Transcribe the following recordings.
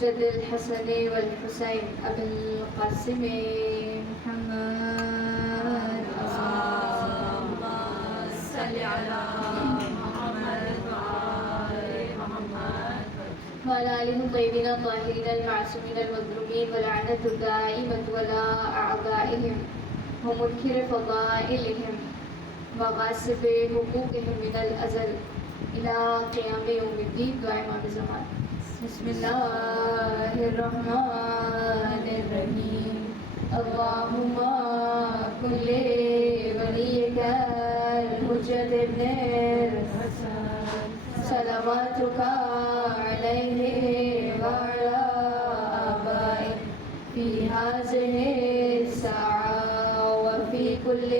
جد الحسن والحسین ابی القاسم محمد اللهم صل على محمد وآل محمد وعلى آلہ الطیبین الطاہرین المعصومین المظلومین ولعنۃ الدائمۃ ولا اعدائهم ومنکر فضائلهم وغاصب حقوقهم من الازل الى قیام یوم الدین. دعا امام زمان. بسم اللہ الرحمن الرحیم. اللہم کل ولیک الحجۃ ابن الحسن صلواتک علیہ وعلی آبائہ فی ہذہ الساعة وفی کل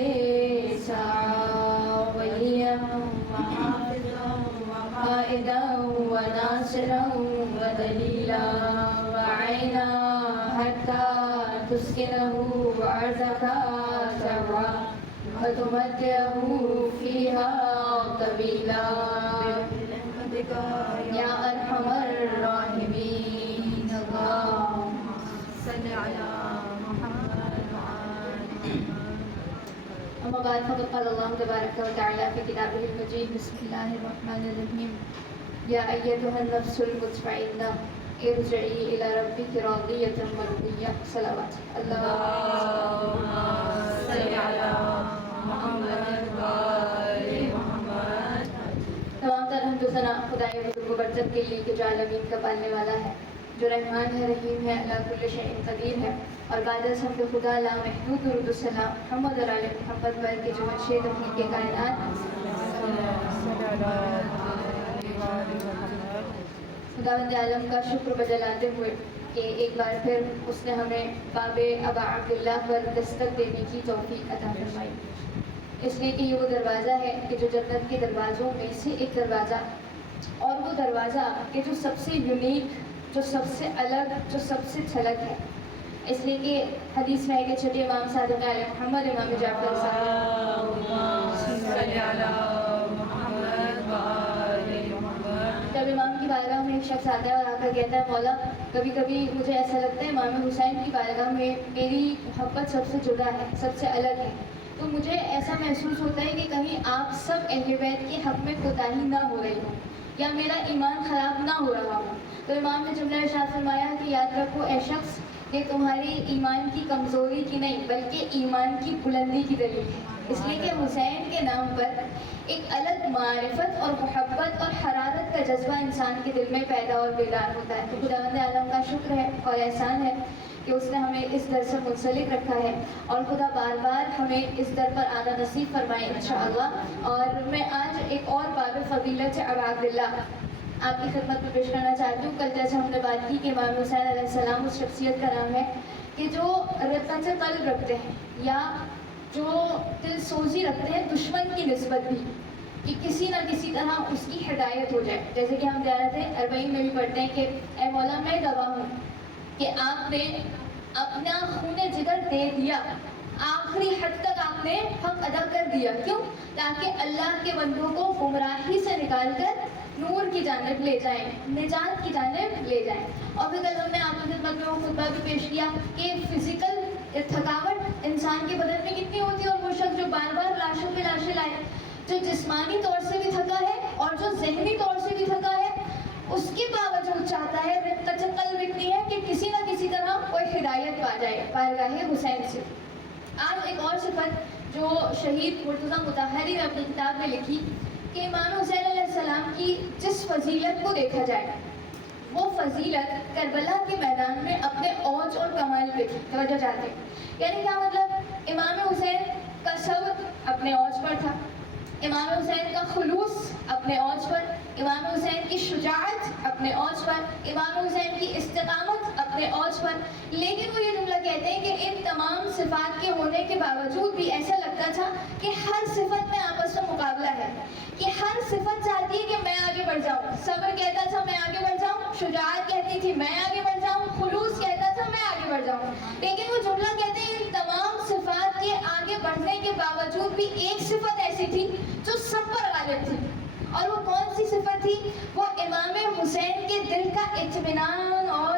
ساعة ولیا قائدا وناصرا ودلیلا وعینا حتی تسکنہ ارضک سرعا وتمتعہ فیہا طویلا یا ارحم الراحمین. اللہم صل على محمد وآل محمد. اما بعد فقد قال اللہ تبارک و تعالی فی کتابہ المجید. بسم اللہ الرحمن الرحیم. یا ایتها النفس المطمئنہ ارجعی الی ربک راضیۃ مرضیہ. صلوات. اللهم صل على محمد وآل محمد. تمام تر حمد و ثنا خدائے بزرگ و برتر کے لیے کہ جو عالمین کا پالنے والا ہے، جو رحمان ہے، رحیم ہے، علی کل شیء قدیر ہے. اور بعد از حمد خدا لامحدود درود و سلام محمد اور آل محمد پر کے جو منشئ تخلیق کائنات خداوند عالم کا شکر بجلاتے ہوئے کہ ایک بار پھر اس نے ہمیں باب ابا عبداللہ پر دستک دینے کی توفیق عطا فرمائی. اس لیے کہ یہ وہ دروازہ ہے کہ جو جنت کے دروازوں میں سے ایک دروازہ، اور وہ دروازہ کہ جو سب سے یونیک، جو سب سے الگ، جو سب سے جھلک ہے. اس لیے کہ حدیث میں ہے کہ چھٹے امام صادق علیہ محمد امام جعفر صادق جب امام کی بارگاہ میں ایک شخص آتا ہے اور آ کر کہتا ہے مولا کبھی کبھی مجھے ایسا لگتا ہے امام حسین کی بارگاہ میں میری محبت سب سے جدا ہے، سب سے الگ ہے، تو مجھے ایسا محسوس ہوتا ہے کہ کہیں آپ سب اہل بیت کے حق میں کوتاہی نہ ہو رہی ہو یا میرا ایمان خراب نہ ہو رہا ہو. تو امام نے جملہ ارشاد فرمایا کہ یاد رکھو اے شخص کہ تمہاری ایمان کی کمزوری کی نہیں بلکہ ایمان کی بلندی کی دلیل ہے. اس لیے کہ حسین کے نام پر ایک الگ معرفت اور محبت اور حرارت کا جذبہ انسان کے دل میں پیدا اور بیدار ہوتا ہے. تو خداوند عالم کا شکر ہے اور احسان ہے کہ اس نے ہمیں اس در سے منسلک رکھا ہے، اور خدا بار بار ہمیں اس در پر آنا نصیب فرمائے انشاءاللہ. اور میں آج ایک اور باب فضیلت ابا عبداللہ آپ کی خدمت میں پیش کرنا چاہتی ہوں. کل جیسے ہم نے بات کی کہ امام حسین علیہ السلام اس شخصیت کا نام ہے کہ جو رقت قلب رکھتے ہیں یا جو دل سوزی رکھتے ہیں دشمن کی نسبت بھی، کہ کسی نہ کسی طرح اس کی ہدایت ہو جائے. جیسے کہ ہم زیارت اربعین میں بھی پڑھتے ہیں کہ اے مولا میں گواہ ہوں کہ آپ نے اپنا خون جگر دے دیا، آخری حد تک آپ نے حق ادا کر دیا. کیوں؟ تاکہ اللہ کے بندوں کو گمراہی سے نکال کر نور کی جانب لے جائیں، نجات کی جانب لے جائیں. اور پھر کل ہم نے آپ کی خدمت میں وہ خطبہ بھی پیش کیا کہ فزیکل تھکاوٹ انسان کے بدن میں کتنی ہوتی ہے، اور وہ شخص جو بار بار لاشوں پہ لاشیں لائے، جو جسمانی طور سے بھی تھکا ہے اور جو ذہنی طور سے بھی تھکا ہے، اس کے باوجود چاہتا ہے، رقت قلب اتنی ہے کہ کسی نہ کسی طرح کوئی ہدایت پا جائے بارگاہ حسین سے. آج ایک اور صفت جو شہید مرتضیٰ مطہری نے اپنی کتاب میں لکھی کہ امام حسین علیہ السلام کی جس فضیلت کو دیکھا جائے وہ فضیلت کربلا کے میدان میں اپنے اوج اور کمال پہ تھی. توجہ چاہتے ہیں، یعنی کیا مطلب؟ امام حسین کا صبر اپنے اوج پر تھا، امام حسین کا خلوص اپنے اوج پر، امام حسین کی شجاعت اپنے اوج پر، امام حسین کی استقامت اپنے اوج پر. لیکن وہ یہ جملہ کہتے ہیں کہ ان تمام صفات کے ہونے کے باوجود بھی ایسا لگتا تھا کہ ہر صفت میں آپس میں مقابلہ ہے، کہ ہر صفت چاہتی ہے کہ میں آگے بڑھ جاؤں. صبر کہتا تھا میں آگے بڑھ جاؤں، شجاعت کہتی تھی میں آگے بڑھ جاؤں، خلوص کہتا تھا میں آگے بڑھ جاؤں. لیکن وہ جملہ کہتے ہیں ان تمام صفات کے آگے بڑھنے کے باوجود بھی ایک صفت ایسی تھی جو سب پر غالب تھی. اور وہ کون سی صفت تھی؟ وہ امام حسین کے دل کا اطمینان اور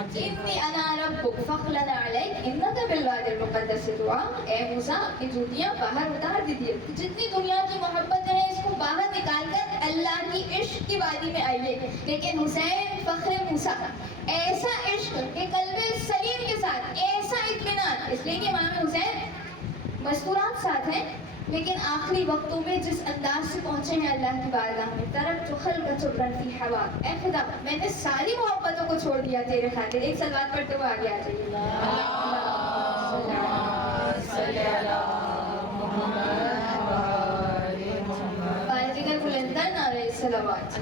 انی انا ربک فاخلع علیک انک بالوادی المقدس طویٰ، اے موسیٰ اپنی جوتیاں باہر اتار دیجیے، جتنی دنیا کی محبت ہے اس کو باہر نکال کر اللہ کی عشق کی وادی میں آئیے۔ لیکن حسین فخر موسیٰ، ایسا عشق کہ قلب سلیم کے ساتھ، ایسا اطمینان، اس لیے کہ امام حسین مذکورات ساتھ ہیں لیکن آخری وقتوں میں جس انداز سے پہنچے ہیں اللہ کی بارگاہ میں، ترکت خلق جبرا فی ہواک، اے خدا میں نے ساری محبتوں کو چھوڑ دیا تیرے خاطر۔ ایک صلوات پڑھتے ہوئے آگے آ جائیے۔ بارے بلندر نعرہ صلوات۔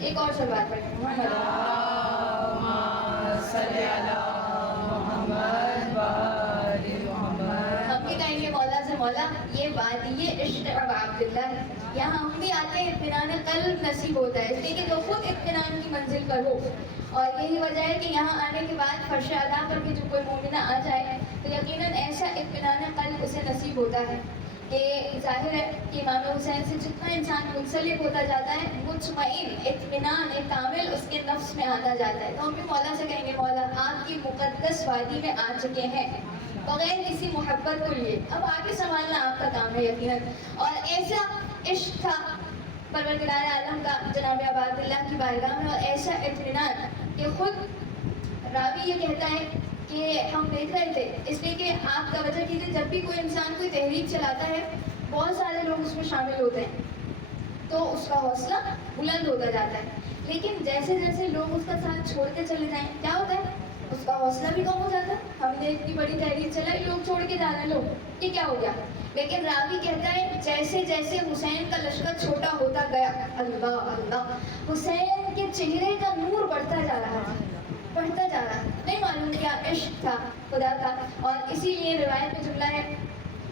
ایک اور صلوات پڑھیں۔ ہم بھی کہیں گے مولا سے مولا یہ وادی عشق اب عبداللہ ہے، یہاں ہم بھی آتے ہیں اطمینان قلب نصیب ہوتا ہے، اس لیے کہ جو خود اطمینان کی منزل پر ہو، اور یہی وجہ ہے کہ یہاں آنے کے بعد فرش ادا پر بھی جو کوئی مومنہ آ جائے تو یقیناً ایسا اطمینان قلب اسے نصیب ہوتا ہے کہ ظاہر ہے کہ امام حسین سے جتنا انسان منسلک ہوتا جاتا ہے مطمئن اطمینان کامل اس کے نفس میں آتا جاتا ہے۔ تو ہم بھی مولا سے کہیں گے مولا آپ کی مقدس وادی میں آ چکے ہیں بغیر کسی محبت کو لیے، اب آگے سنبھالنا آپ کا کام ہے یقیناً۔ اور ایسا عشق تھا پروردگار عالم کا جناب عباد اللہ کی بارگاہ میں، اور ایسا اطمینان کہ خود راوی یہ کہتا ہے کہ ہم دیکھ رہے تھے، اس لیے کہ آپ توجہ کیجیے جب بھی کوئی انسان کوئی تحریک چلاتا ہے بہت سارے لوگ اس میں شامل ہوتے ہیں تو اس کا حوصلہ بلند ہوتا جاتا ہے، لیکن جیسے جیسے لوگ اس کا ساتھ چھوڑتے چلے جائیں کیا ہوتا ہے، اس کا حوصلہ بھی کم ہو جاتا ہے۔ ہم نے اتنی بڑی تحریک چلائی، لوگ چھوڑ کے جا رہے ہیں، لوگ یہ کیا ہو گیا، لیکن راوی کہتا ہے جیسے جیسے حسین کا لشکر چھوٹا ہوتا گیا، اللہ اللہ، حسین کے چہرے کا نور بڑھتا جا رہا ہے، بڑھتا جا رہا ہے، نہیں معلوم کیا عشق تھا خدا کا۔ اور اسی لیے روایت میں جملہ ہے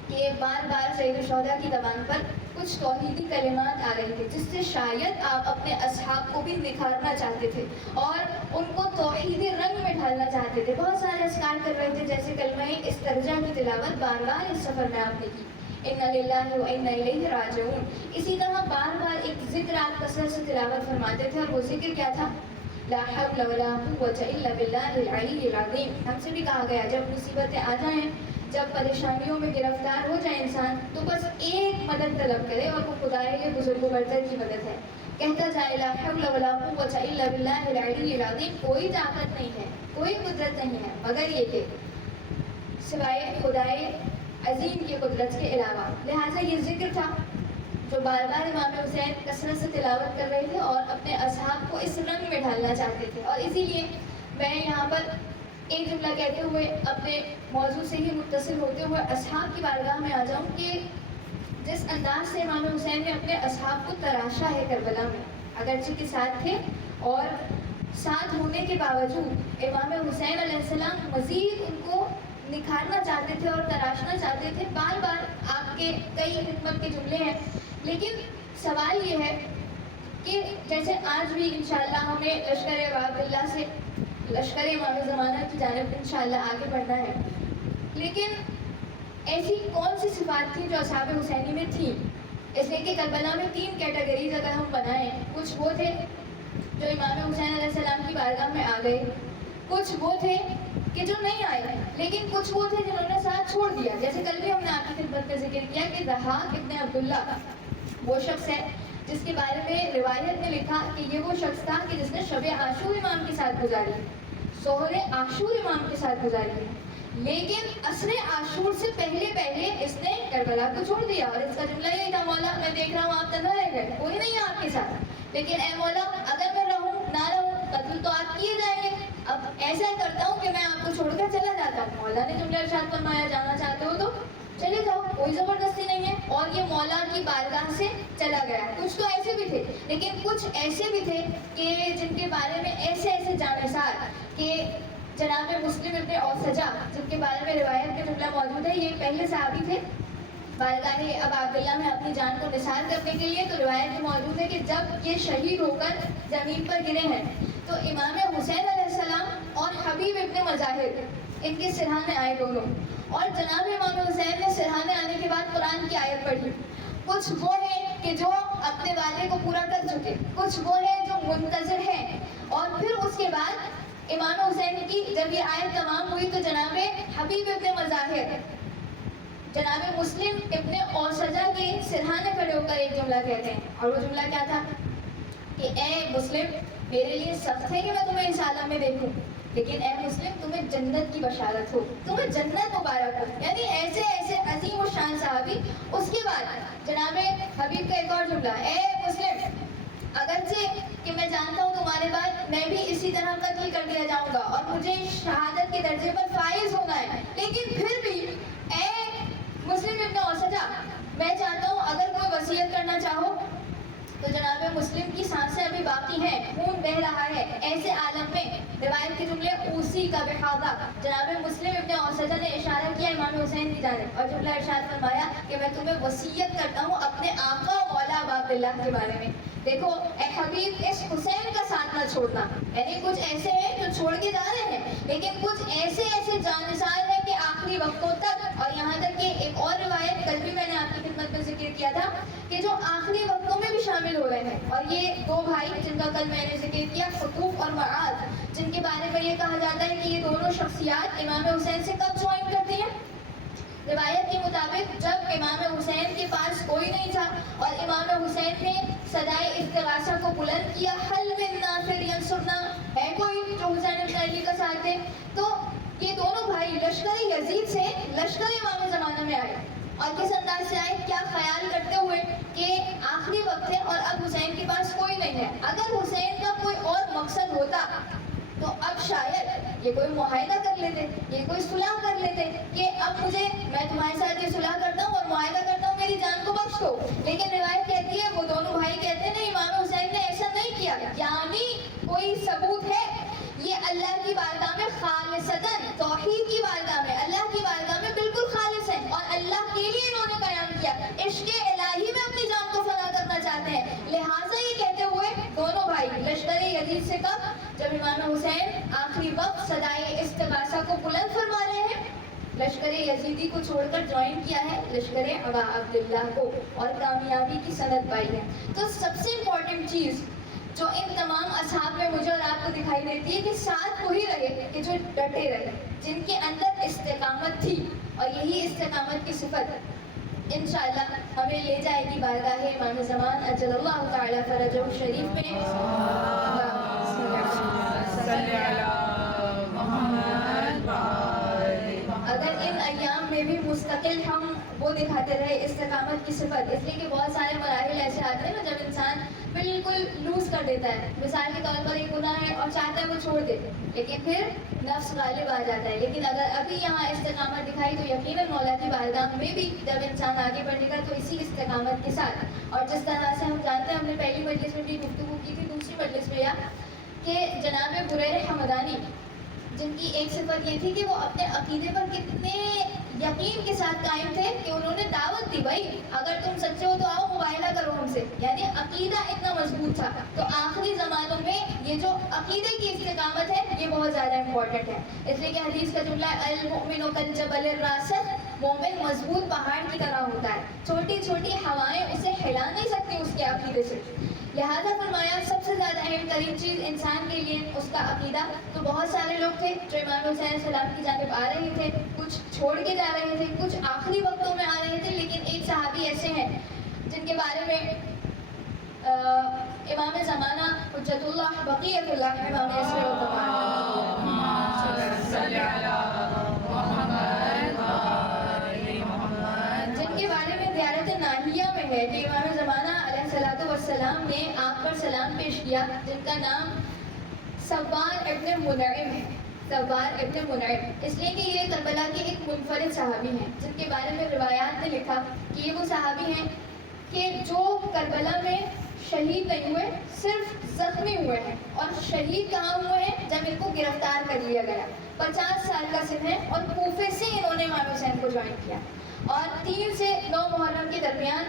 کہ بار بار سید الشہداء کی زبان پر کچھ توحیدی کلمات آ رہے تھے جس سے شاید آپ اپنے اصحاب کو بھی نکھارنا چاہتے تھے اور ان کو توحیدی رنگ میں ڈھالنا چاہتے تھے۔ بہت سارے اذکار کر رہے تھے، جیسے کلمہ استرجاع کی تلاوت بار بار اس سفر میں آپ نے کی، انا للہ و انا الیہ راجعون۔ اسی طرح بار بار ایک ذکر آپ کثرت سے تلاوت فرماتے تھے، اور وہ ذکر کیا تھا، لا حول ولا قوة الا باللہ العلی العظیم۔ ہم سے بھی کہا گیا جب مصیبتیں آ جائیں، جب پریشانیوں میں گرفتار ہو جائے انسان تو بس ایک مدد طلب کرے، اور وہ خدا ہے، بزرگ و برتر کی مدد ہے، کہتا جائے لا حول ولا قوة الا باللہ العلی العظیم۔ کوئی طاقت نہیں ہے، کوئی قدرت نہیں ہے مگر یہ کہ سوائے خدائے عظیم کی قدرت کے علاوہ۔ لہٰذا یہ ذکر تھا جو بار بار امام حسین کثرت سے تلاوت کر رہے تھے اور اپنے اصحاب کو اس رنگ میں ڈھالنا چاہتے تھے۔ اور اسی لیے میں یہاں پر ایک جملہ کہتے ہوئے اپنے موضوع سے ہی متصل ہوتے ہوئے اصحاب کی بارگاہ میں آ جاؤں کہ جس انداز سے امام حسین نے اپنے اصحاب کو تراشا ہے کربلا میں، اگرچہ کے ساتھ تھے اور ساتھ ہونے کے باوجود امام حسین علیہ السلام مزید ان کو نکھارنا چاہتے تھے اور تراشنا چاہتے تھے۔ بار بار آپ کے کئی حکمت کے جملے ہیں، لیکن سوال یہ ہے کہ جیسے آج بھی انشاءاللہ ہمیں لشکر عباد اللہ سے لشکر امام زمانہ کی جانب انشاءاللہ آگے بڑھنا ہے، لیکن ایسی کون سی صفات تھیں جو اصحاب حسینی میں تھیں؟ اس لیے کہ کربلا میں 3 کیٹیگریز اگر ہم بنائیں، کچھ وہ تھے جو امام حسین علیہ السلام کی بارگاہ میں آ گئے، کچھ وہ تھے کہ جو نہیں آئے، لیکن کچھ وہ تھے جنہوں نے ساتھ چھوڑ دیا۔ جیسے کل بھی ہم نے آپ کی خدمت میں ذکر کیا کہ ضحاک ابن عبداللہ وہ شخص ہے جس کے بارے میں روایت نے لکھا کہ یہ وہ شخص تھا کہ جس نے شب عاشور امام کے ساتھ گزاری، سحر عاشور امام کے ساتھ گزاری ہے، لیکن عصر عاشور سے پہلے اس نے کربلا کو چھوڑ دیا، اور اس کا جملہ یہی تھا، مولا میں دیکھ رہا ہوں آپ تنہا رہ گئے، کوئی نہیں ہے آپ کے ساتھ، لیکن اے مولا اگر میں رہوں نہ رہوں قتل تو آپ کیے جائیں گے، اب ایسا کرتا ہوں کہ میں آپ کو چھوڑ کر چلا جاتا ہوں۔ مولا نے جملہ ارشاد فرمایا جانا چاہتے ہو تو چلے جاؤ، کوئی زبردستی نہیں ہے، اور یہ مولا کی بارگاہ سے چلا گیا۔ کچھ تو ایسے بھی تھے، لیکن کچھ ایسے بھی تھے کہ جن کے بارے میں ایسے جانسار کہ جناب مسلم ابن اوسجا جن کے بارے میں روایت میں جملہ موجود ہے، یہ پہلے صحابی تھے بارگاہ اب عبداللہ میں اپنی جان کو نثار کرنے کے لیے، تو روایت میں موجود ہے کہ جب یہ شہید ہو کر زمین پر گرے ہیں تو امام حسین علیہ السلام اور حبیب ابن مظاہر ان کے سرحانے آئے دونوں، اور جناب امام حسین نے سرحانے آنے کے بعد قرآن کی آیت پڑھی۔ کچھ وہ ہیں کہ جو اپنے وعدے کو پورا کر چکے، کچھ وہ ہیں جو منتظر ہیں. اور پھر اس کے بعد امام حسین کی جب یہ آیت تمام ہوئی تو جناب حبیب ابن مظاہر جناب مسلم ابن اوسجہ کے سرہانے کھڑے ہو کر ایک جملہ کہتے ہیں، اور وہ جملہ کیا تھا کہ اے مسلم میرے لیے سخت ہے کہ میں تمہیں اس عالم میں دیکھوں، لیکن اے مسلم تمہیں جنت کی بشارت ہو، تمہیں جنت مبارک ہو. یعنی ایسے ایسے عظیم و شان صحابی. اس کے بعد جناب حبیب کا ایک اور جملہ، اے مسلم اگرچہ کہ میں جانتا ہوں تمہارے بعد میں بھی اسی طرح قتل کر دیا جاؤں گا اور مجھے شہادت کے درجے پر فائز ہونا ہے، لیکن پھر بھی اے مسلم ابن اوسجہ میں چاہتا ہوں اگر کوئی وصیت کرنا چاہو تو جناب مسلم کی سانسیں ابھی باقی ہیں، خون بہ رہا ہے، ایسے عالم میں روایت کے جملے اوسی کا بحاضہ جناب مسلم ابن اوسجہ نے اشارہ کیا امام حسین کی جانب اور جملہ ارشاد فرمایا کہ میں تمہیں وصیت کرتا ہوں اپنے آقا و مولا ابا عبداللہ کے بارے میں. دیکھو اے حبیب اس حسین کا ساتھ نہ چھوڑنا. یعنی کچھ ایسے ہیں جو چھوڑ کے جا رہے ہیں، لیکن کچھ ایسے جانثار ہیں کہ آخری وقتوں تک، اور یہاں تک کہ ایک اور روایت کل بھی میں نے آپ کی خدمت میں ذکر کیا تھا کہ جو آخری وقتوں میں بھی شامل ہو رہے ہیں. اور یہ دو بھائی جن کا کل میں نے ذکر کیا، خطوف اور معاذ، جن کے بارے میں یہ کہا جاتا ہے کہ یہ دونوں شخصیات امام حسین سے کب جوائن کرتی ہیں. روایت کے مطابق جب امام حسین کے پاس کوئی نہیں تھا اور امام حسین نے صدائے استغاثہ کو بلند کیا، حل من ناصر ینصرنا، ہے کوئی جو حسین ابن علی کا ساتھ دے. تو یہ دونوں بھائی لشکر یزید سے لشکر امام زمانہ میں آئے، اور کس انداز سے آئے، کیا خیال کرتے ہوئے کہ آخری وقت ہے اور اب حسین کے پاس کوئی نہیں ہے. اگر حسین کا کوئی اور مقصد ہوتا تو اب شاید یہ کوئی معاہدہ کر لیتے، یہ کوئی صلح کر لیتے کہ اب میں تمہارے ساتھ یہ صلح کرتا ہوں اور معاہدہ کرتا ہوں، میری جان کو بخش دو. لیکن روایت کہتی ہے وہ دونوں بھائی کہتے ہیں نہیں، امام حسین نے ایسا نہیں کیا. یعنی کوئی ثبوت ہے یہ اللہ کی بارگاہ میں خالصتاً، توحید کی بارگاہ میں، اللہ کی بارگاہ میں بالکل خالص ہے اور اللہ کے لیے انہوں نے قیام کیا، عشق الہی میں اپنی جان کو فنا کرنا چاہتے ہیں. لہٰذا یہ کہتے ہوئے دونوں بھائی لشکر یزید سے کب، جب امام حسین آخری وقت صدائے استغاثہ کو بلند فرما رہے ہیں، لشکر یزیدی کو چھوڑ کر جوائن کیا ہے لشکر ابا عبداللہ کو اور کامیابی کی سند پائی ہے. تو سب سے امپورٹنٹ چیز جو ان تمام اصحاب میں مجھے اور آپ کو دکھائی دیتی ہے کہ ساتھ وہی رہے کہ جو ڈٹے رہے، جن کے اندر استقامت تھی، اور یہی استقامت کی صفت انشاءاللہ ہمیں لے جائے گی بارگاہ امام زمان اجل اللہ تعالی فرجہ شریف میں. اگر ان ایام میں بھی مستقل ہم وہ دکھاتے رہے استقامت کی صفت، اس لیے کہ بہت سارے مراحل ایسے آتے ہیں نا جب انسان بالکل لوز کر دیتا ہے. مثال کے طور پر ایک گناہ ہے اور چاہتا ہے وہ چھوڑ دے، لیکن پھر نفس غالب آ جاتا ہے. لیکن اگر ابھی یہاں استقامت دکھائی تو یقیناً مولا کی بارگاہ میں بھی جب انسان آگے بڑھے گا تو اسی استقامت کے ساتھ. اور جس طرح سے ہم جانتے ہیں، ہم نے پہلی مجلس میں بھی گفتگو کی تھی، دوسری مجلس میں کہ جناب بریر حمدانی جن کی ایک صفت یہ تھی کہ وہ اپنے عقیدے پر کتنے یقین کے ساتھ قائم تھے کہ انہوں نے دعوت دی، بھائی اگر تم سچے ہو تو آؤ مباہلہ کرو ہم سے. یعنی عقیدہ اتنا مضبوط تھا. تو آخری زمانوں میں یہ جو عقیدے کی استقامت ہے یہ بہت زیادہ امپورٹنٹ ہے. اس لیے کہ حدیث کا جملہ ہے المؤمن کالجبل الراسخ، مومن مضبوط پہاڑ کی طرح ہوتا ہے، چھوٹی چھوٹی ہوائیں اسے ہلا نہیں سکتی اس کے عقیدے سے. لہٰذا فرمایا سب سے زیادہ اہم ترین چیز انسان کے لیے اس کا عقیدہ. تو بہت سارے لوگ تھے جو امام حسین علیہ السلام کی جانب آ رہے تھے، کچھ چھوڑ کے جا رہے تھے، کچھ آخری وقتوں میں آ رہے تھے. لیکن ایک صحابی ایسے ہیں جن کے بارے میں امام زمانہ حجت اللہ بقیت اللہ امام یسر جن کے بارے میں زیارت ناہیہ میں ہے کہ امام زمانہ علیہ السلام نے آپ پر سلام پیش کیا، جن کا نام سوار ابن منعم ہے. سوار ابن منعم اس لیے کہ یہ کربلا کے ایک منفرد صحابی ہیں جن کے بارے میں روایات نے لکھا کہ یہ وہ صحابی ہیں کہ جو کربلا میں شہید نہیں ہوئے، صرف زخمی ہوئے ہیں. اور شہید کہاں ہوئے ہیں؟ جب ان کو گرفتار کر لیا گیا. 50 سال کا سن ہے اور کوفے سے انہوں نے امام حسین کو جوائن کیا. اور 3 سے 9 محرم کے درمیان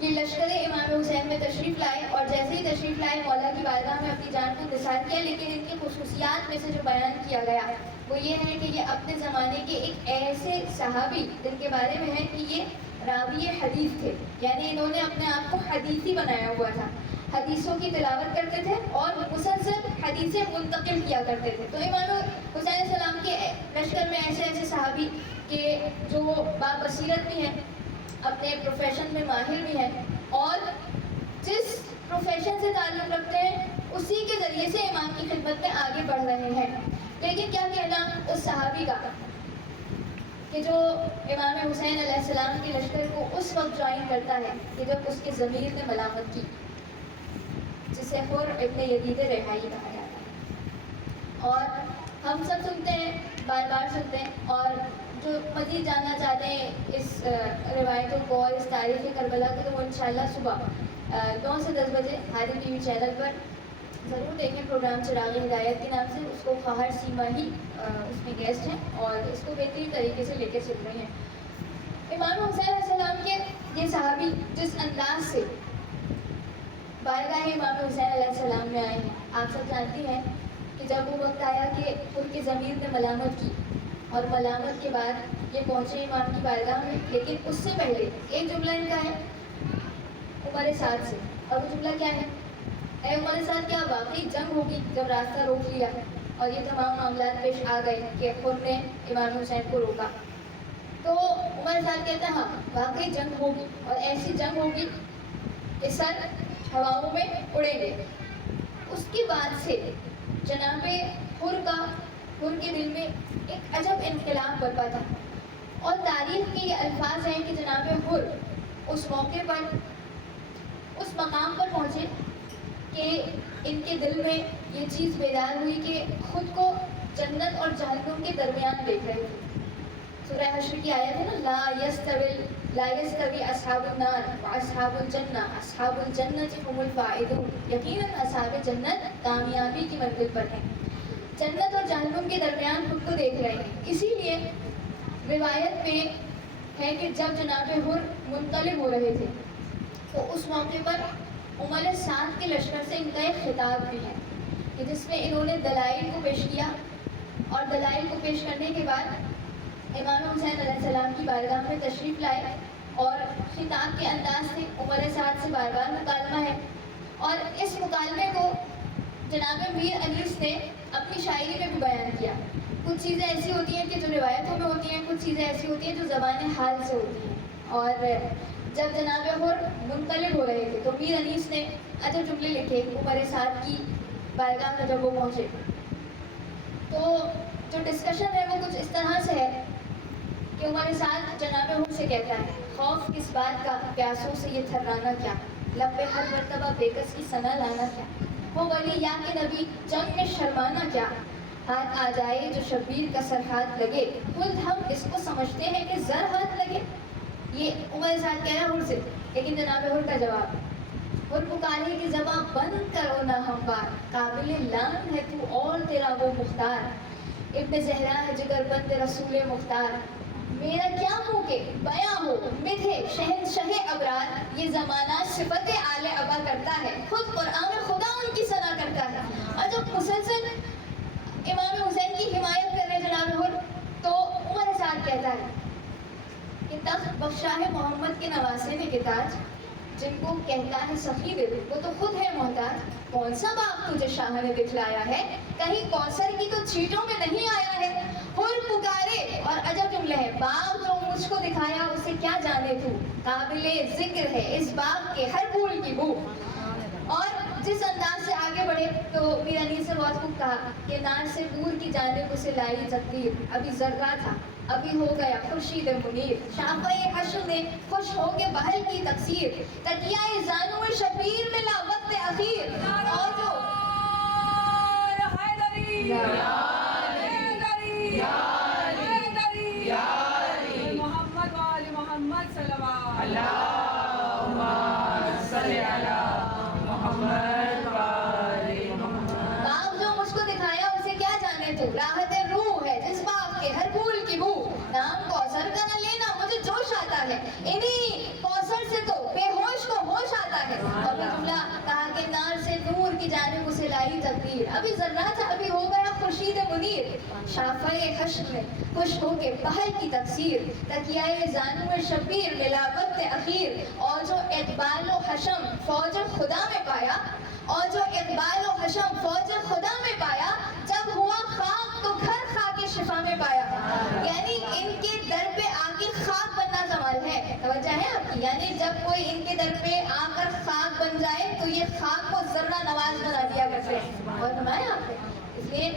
یہ لشکر امام حسین میں تشریف لائے، اور جیسے ہی تشریف لائے مولا کی بارگاہ میں اپنی جان کو نثار کیا. لیکن ان کی خصوصیات میں سے جو بیان کیا گیا وہ یہ ہے کہ یہ اپنے زمانے کے ایک ایسے صحابی جن کے بارے میں ہے کہ یہ راوی حدیث تھے، یعنی انہوں نے اپنے آپ کو حدیثی بنایا ہوا تھا، حدیثوں کی تلاوت کرتے تھے اور مسلسل حدیثیں منتقل کیا کرتے تھے. تو امام حسین علیہ السلام کے لشکر میں ایسے ایسے صحابی کہ جو بابصیرت بھی ہیں، اپنے پروفیشن میں ماہر بھی ہیں، اور جس پروفیشن سے تعلق رکھتے ہیں اسی کے ذریعے سے امام کی خدمت میں آگے بڑھ رہے ہیں. لیکن کیا کہنا اس صحابی کا کہ جو امام حسین علیہ السلام کے لشکر کو اس وقت جوائن کرتا ہے کہ جب اس کے ضمیر نے ملامت کی، جسے حر ابن یزید رحائی کہا جاتا ہے. اور ہم سب سنتے ہیں، بار بار سنتے ہیں، اور جو مزید جاننا چاہتے ہیں اس روایتوں کو اور اس تاریخ کربلا کو، تو وہ انشاءاللہ صبح 9 سے 10 بجے ہادی ٹی وی چینل پر ضرور دیکھیں. پروگرام چراغ ہدایت کے نام سے، اس کو خواہر سیما ہی اس میں گیسٹ ہیں اور اس کو بہترین طریقے سے لے کے چل رہے ہیں. امام حسین علیہ السلام کے یہ صحابی جس انداز سے بارگاہ امام حسین علیہ السلام میں آئے ہیں، آپ سب جانتی ہیں کہ جب وہ وقت آیا کہ ان کی ضمیر نے ملامت کی، اور ملامت کے بعد یہ پہنچے امام کی بارگاہ میں. لیکن اس سے پہلے ایک جملہ ان کا ہے عمر سعد سے، اور وہ جملہ کیا ہے؟ اے عمر سعد، کیا واقعی جنگ ہوگی جب راستہ روک لیا اور یہ تمام معاملات پیش آ گئے کہ خود نے امام حسین کو روکا؟ تو عمر سعد کہتا ہے ہاں واقعی جنگ ہوگی، اور ایسی جنگ ہوگی کہ سر ہواؤں میں اڑیں گے. اس کے بعد سے جناب حر کے دل میں ایک عجب انقلاب برپا تھا، اور تاریخ کے یہ الفاظ ہیں کہ جناب حر اس موقع پر اس مقام پر پہنچے کہ ان کے دل میں یہ چیز بیدار ہوئی کہ خود کو جنت اور جہنم کے درمیان دیکھ رہے تھے. سورہ حشر کی آیت ہے نا، لا یستوی اصحاب النار واصحاب الجنہ اصحاب الجنۃ هم الفائزون. یقیناً اصحاب جنت کامیابی کی منزل پر ہیں، جنت اور جہنم کے درمیان خود کو دیکھ رہے ہیں. اسی لیے روایت میں ہے کہ جب جناب حر منقلب ہو رہے تھے تو اس موقع پر عمر سعد کے لشکر سے ان کا ایک خطاب بھی ہے کہ جس میں انہوں نے دلائل کو پیش کیا، اور دلائل کو پیش کرنے کے بعد امام حسین علیہ السلام کی بارگاہ میں تشریف لائے، اور خطاب کے انداز سے عمر سعد سے بار بار مکالمہ ہے. اور اس مکالمے کو جناب میر انیس نے اپنی شاعری میں بھی بیان کیا. کچھ چیزیں ایسی ہوتی ہیں کہ جو روایتوں میں ہوتی ہیں، کچھ چیزیں ایسی ہوتی ہیں جو زبان حال سے ہوتی ہیں. اور جب جناب حر منقلب ہو رہے تھے تو میر انیس نے عجب جملے لکھے عمر سعد کی بارگاہ میں جب وہ پہنچے. تو جو ڈسکشن ہے وہ کچھ اس طرح سے ہے کہ عمر سعد جناب حر سے کہتا ہے، خوف کس بات کا پیاسوں سے یہ تھرانا کیا، لب پہ ہر مرتبہ بےکس کی ثنا لانا کیا، ہو ولی یا کہ نبی جنگ میں شرمانا کیا، ہاتھ آ جائے جو شبیر کا سر ہاتھ لگے، خود ہم اس کو سمجھتے ہیں کہ زر ہاتھ لگے. یہ عمر سعد کہہ رہا حر سے، لیکن جناب حر کا جواب، حر پکارے کہ زباں بند کرو نہ ہموار، قابل لان ہے تو اور تیرا وہ مختار، ابن زہرا ہے جگر بند رسول مختار، میرا کیا منہ کے بیاں ہو مدھے شہنشہ ابرار، یہ زمانہ صفت آل ابا کرتا ہے، خود قرآن خدا ان کی ثنا کرتا ہے. اور جب مسلسل امام حسین کی حمایت کر رہے جناب حر، تو عمر سعد کہتا ہے کہ تخت بخشا ہے محمد کے نواسے نے کتاج، جن کو کہتا ہے سخی دل وہ تو خود ہے محتاج، کون سا باپ تجھے شاہ نے دکھلایا ہے، کہیں کوثر کی تو چھیٹوں میں نہیں آیا ہے. حر پکارے، اور عجب جملے ہے، باپ جو مجھ کو دکھایا اسے کیا جانے تو، قابل ذکر ہے اس باپ کے ہر پھول کی بو. اور جس انداز سے آگے بڑھے تو میر انیس سے بہت خوب کہا کہ نار سے دور کی جانب اسے لائی تقدیر، ابھی ذرہ تھا ابھی ہو گیا خورشید منیر، شافع حشر نے خوش ہو کے بہل کی تقصیر، تکیہ زانو شبیر ملا وقت اخیر. اور جو محمد وآل محمد صلوات اللہم صلی علی محمد وآل محمد. باپ جو مجھ کو دکھایا اسے کیا جانے تو، راحت روح ہے جس باپ کے ہر پھول کی بو، نام کوثر کا نہ لینا مجھے جوش آتا ہے، انہی کوثر سے تو بے ہوش کو ہوش آتا ہے. اور یہ جملہ کہا کہ نار سے نور کی جانب اسے لائی تقدیر، ابھی ذرہ تھا ابھی ہو گیا خورشید منیر شافع حشر میں خوش ہو کے پہل کی تفسیر تکیہ زانو شبیر ملا وقت اخیر اور جو اقبال و حشم فوج خدا میں پایا اور جو اقبال و حشم فوج خدا میں پایا جب ہوا خاک تو گھر خاک شفا میں پایا. یعنی ان کے در پہ آ کے خاک بننا کمال ہے. توجہ ہے آپ کی؟ یعنی جب کوئی ان کے در پہ آ کر خاک بن جائے تو یہ خاک کو ذرہ نواز بنا دیا کرتے ہیں. اور فرمایا آپ نے اس لیے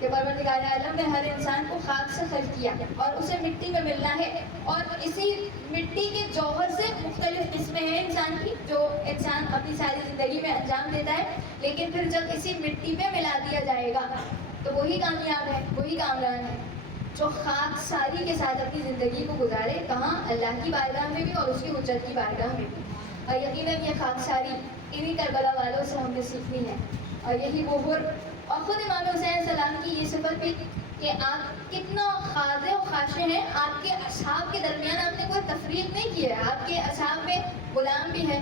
کہ پروردگار عالم نے ہر انسان کو خاک سے خلق کیا اور اسے مٹی میں ملنا ہے اور اسی مٹی کے جوہر سے مختلف قسمیں ہیں انسان کی جو انسان اپنی ساری زندگی میں انجام دیتا ہے. لیکن پھر جب اسی مٹی میں ملا دیا جائے گا تو وہی کامیاب ہے, وہی کامران ہے جو خاک ساری کے ساتھ اپنی زندگی کو گزارے. کہاں؟ اللہ کی بارگاہ میں بھی اور اس کی حجت کی بارگاہ میں بھی. اور یقیناً یہ خاک ساری انہی کربلا والوں سے ہم نے سیکھنی ہے. اور یہی وہ اور خود امام حسین السلام کی یہ صفت بھی کہ آپ کتنا خاضع و خاشع ہیں. آپ کے اصحاب کے درمیان آپ نے کوئی تفریق نہیں کی ہے. آپ کے اصحاب میں غلام بھی ہیں,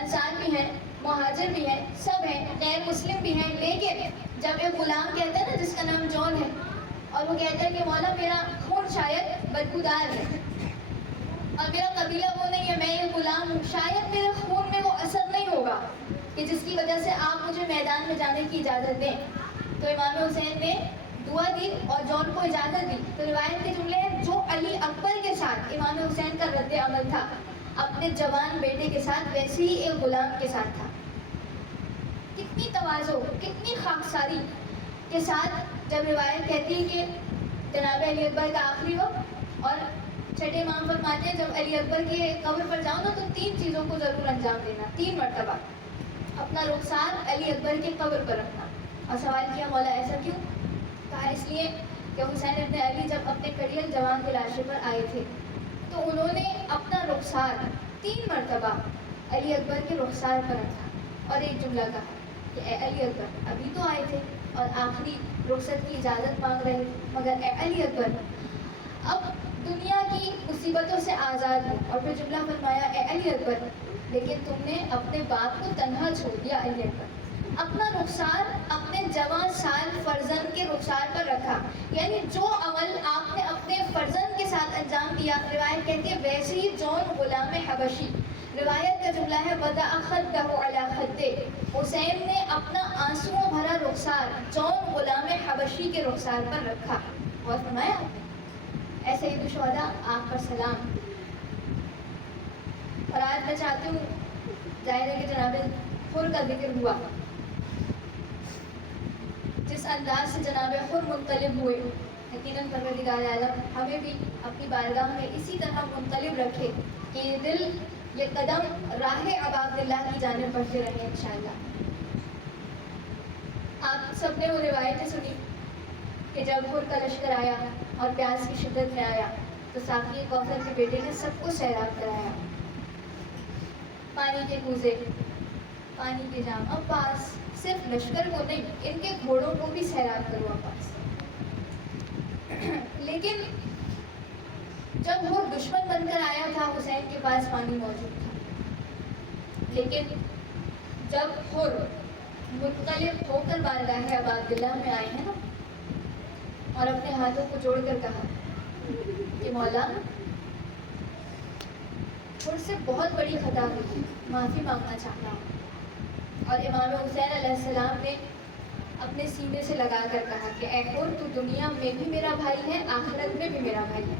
انصار بھی ہیں, مہاجر بھی ہیں, سب ہیں, غیر مسلم بھی ہیں. لیکن جب ایک غلام کہتا ہے نا جس کا نام جون ہے اور وہ کہتا ہے کہ مولا میرا خون شاید بدبودار ہے اور میرا قبیلہ وہ نہیں ہے, میں یہ غلام ہوں, شاید میرے خون میں وہ اثر نہیں ہوگا کہ جس کی وجہ سے آپ مجھے میدان میں جانے کی اجازت دیں. تو امام حسین نے دعا دی اور جون کو اجازت دی. تو روایت کے جملے ہیں جو علی اکبر کے ساتھ امام حسین کا رد عمل تھا اپنے جوان بیٹے کے ساتھ ویسے ہی ایک غلام کے ساتھ تھا. کتنی تواضع, کتنی خاکساری کے ساتھ جب روایت کہتی ہے کہ جناب علی اکبر کا آخری وقت اور چھٹے امام فرماتے ہیں جب علی اکبر کی قبر پر جاؤ نا تو 3 چیزوں کو ضرور انجام دینا, 3 مرتبہ اپنا رخسار علی اکبر کی قبر پر رکھنا. اور سوال کیا مولا ایسا کیوں؟ کہا اس لیے کہ حسین ابن علی جب اپنے کڑیل جوان کے لاشے پر آئے تھے تو انہوں نے اپنا رخسار 3 مرتبہ علی اکبر کے رخسار پر رکھا اور ایک جملہ کہا کہ اے علی اکبر ابھی تو آئے تھے اور آخری رخصت کی اجازت مانگ رہے تھے, مگر اے علی اکبر اب دنیا کی مصیبتوں سے آزاد ہو. اور پھر جملہ فرمایا اے علی اکبر لیکن تم نے اپنے باپ کو تنہا چھوڑ دیا. علی اکبر اپنا رخسار اپنے جوان سال فرزند کے رخسار پر رکھا. یعنی جو عمل آپ نے اپنے فرزند کے ساتھ انجام دیا, روایت کہتی ہے ویسے ہی جون غلام حبشی, روایت کا جملہ ہے وضع خدہ علی خدہ, حسین نے اپنا آنسوؤں بھرا رخسار جون غلام حبشی کے رخسار پر رکھا. اور فرمایا اے سید الشہداء آپ پر سلام. اور آج میں چاہتی ہوں ظاہر ہے کہ جناب حر کا ذکر ہوا, جس انداز سے جناب حر منقلب ہوئے, یقیناً پروردگار عالم ہمیں بھی اپنی بارگاہ میں اسی طرح منقلب رکھے کہ یہ دل یہ قدم راہ ابا عبداللہ کی جانب بڑھتے رہیں انشاءاللہ. آپ سب نے وہ روایتیں سنی کہ جب حر کا لشکر آیا اور پیاس کی شدت میں آیا تو ساقی کوثر کے بیٹے نے سب کو سیراب کرایا. پانی کے کوزے, پانی کے جام, عباس صرف لشکر کو نہیں ان کے گھوڑوں کو بھی سیراب کرو عباس. لیکن جب وہ دشمن بن کر آیا تھا حسین کے پاس پانی موجود تھا, لیکن جب حر منقلب ہو کر بارگاہ ابا عبداللہ میں آئے ہیں نا اور اپنے ہاتھوں کو جوڑ کر کہا کہ مولا حر سے بہت بڑی خطا ہوئی, معافی مانگنا چاہتا ہوں. اور امام حسین علیہ السلام نے اپنے سینے سے لگا کر کہا کہ اے حر تو دنیا میں بھی میرا بھائی ہے, آخرت میں بھی میرا بھائی ہے.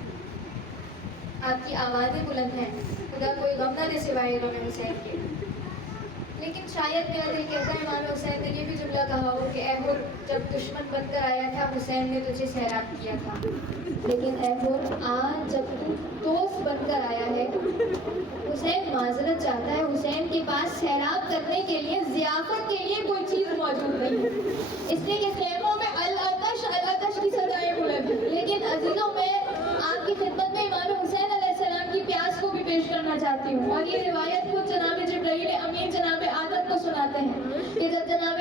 آپ کی آوازیں بلند ہیں, خدا کوئی غم نہ دے سوائے امام حسین کے. لیکن شاید میرا دل کہتا ہے امام حسین نے یہ بھی جملہ کہا ہو کہ اے حر جب دشمن بن کر آیا تھا حسین نے تجھے سیراب کیا تھا, لیکن اے حر آج جب تو دوست بن کر آیا ہے حسین معذرت چاہتا ہے. حسین کے پاس سیراب کرنے کے لیے ضیافت کے لیے کوئی چیز موجود نہیں ہے, اس لیے کہ خیموں میں الاتش کی صدائیں بلند ہیں. لیکن عزیزوں میں آپ کی خدمت میں امام حسین علیہ السلام کی پیاس کو بھی پیش کرنا چاہتی ہوں. اور یہ روایت خود جناب جبرائیل امین جناب آدم کو سناتے ہیں کہ جب جناب